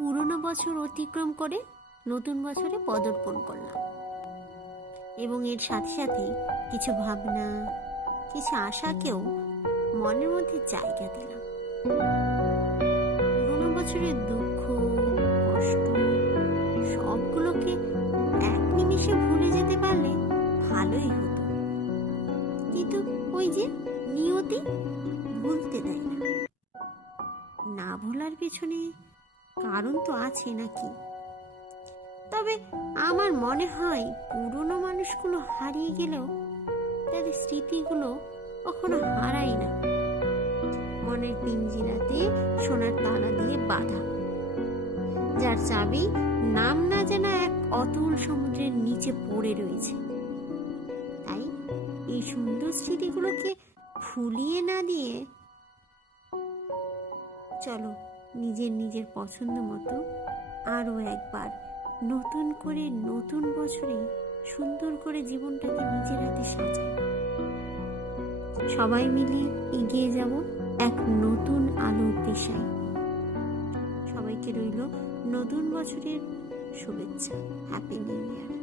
পুরনো বছর অতিক্রম করে নতুন বছরে পদার্পণ করলাম এবং এর সাথে সাথে কিছু ভাবনা, কিছু আশাকেও মনের মধ্যে জায়গা দিলাম। পুরনো বছরের দুঃখ, কষ্ট সবগুলোকে এক নিমিষে ভুলে যেতে পারলে ভালোই হতো, কিন্তু ওই যে নিয়তি ভুলতে দেয় না। না ভোলার পেছনে কারণ তো আছে নাকি? তবে আমার মনে হয় পুরনো মানুষগুলো হারিয়ে গেলেও তাদের স্মৃতিগুলো কখনো হারায় না। মনের পিঞ্জিরাতে সোনার তালা দিয়ে বাঁধা, যার চাবি নাম না জানা এক অতল সমুদ্রের নিচে পড়ে রয়েছে। তাই এই সুন্দর স্মৃতিগুলোকে ভুলিয়ে না দিয়ে চলো নিজের নিজের পছন্দ মতো আরো একবার নতুন করে নতুন বছরে সুন্দর করে জীবনটাকে নিজের হাতে সাজাই। সবাই মিলে এগিয়ে যাব এক নতুন আলোর দিশায়। সবাইকে রইল নতুন বছরের শুভেচ্ছা। Happy new year.